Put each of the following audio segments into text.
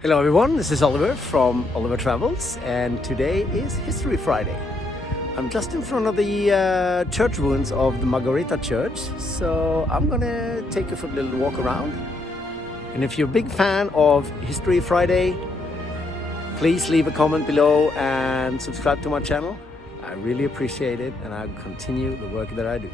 Hello everyone, this is Oliver from Oliver Travels, and today is History Friday. I'm just in front of the church ruins of the Margareta Church, so I'm gonna take you for a little walk around. And if you're a big fan of History Friday, please leave a comment below and subscribe to my channel. I really appreciate it, and I'll continue the work that I do.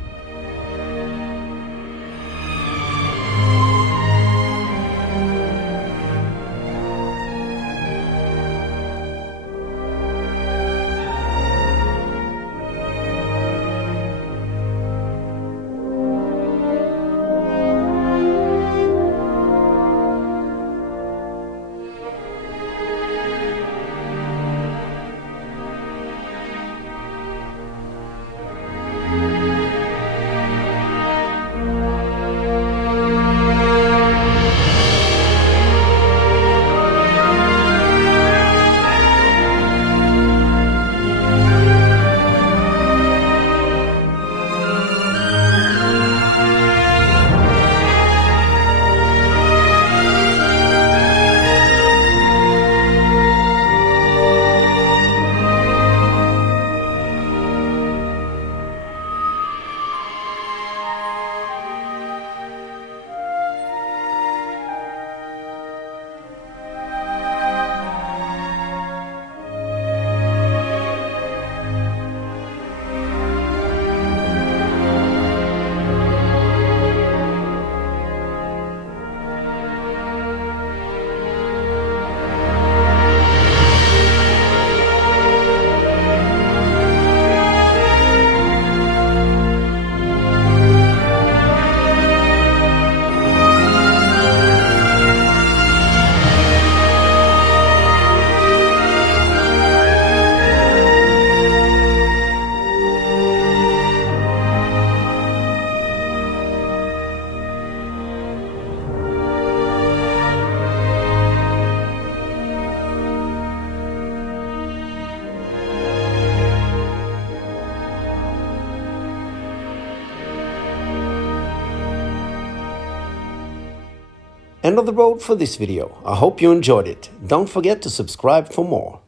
End of the road for this video. I hope you enjoyed it. Don't forget to subscribe for more.